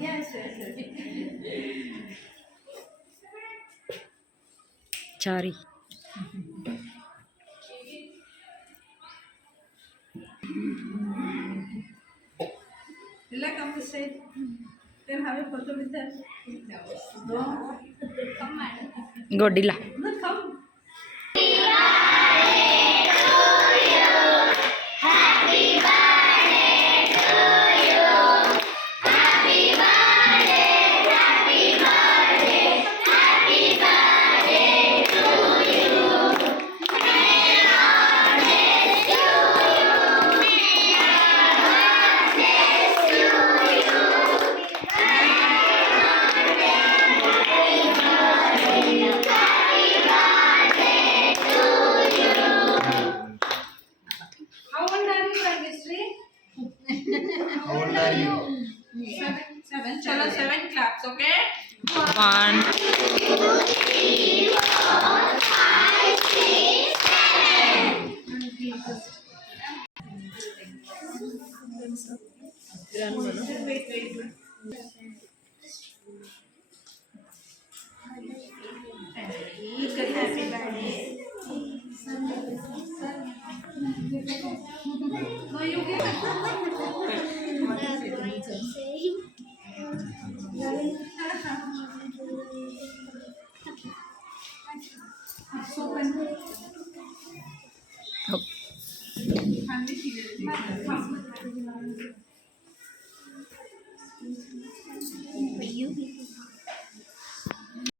Yes, yes, yes. Chari. Lila, come this side. Can have a photo with her. No. Come, madam. Godilla. No, come. How old are you, Rajeshri? How old are you? Seven. Chalo, 7 claps, okay? 1. Wait, wait. Look at happy birthday. No, you Okay. can.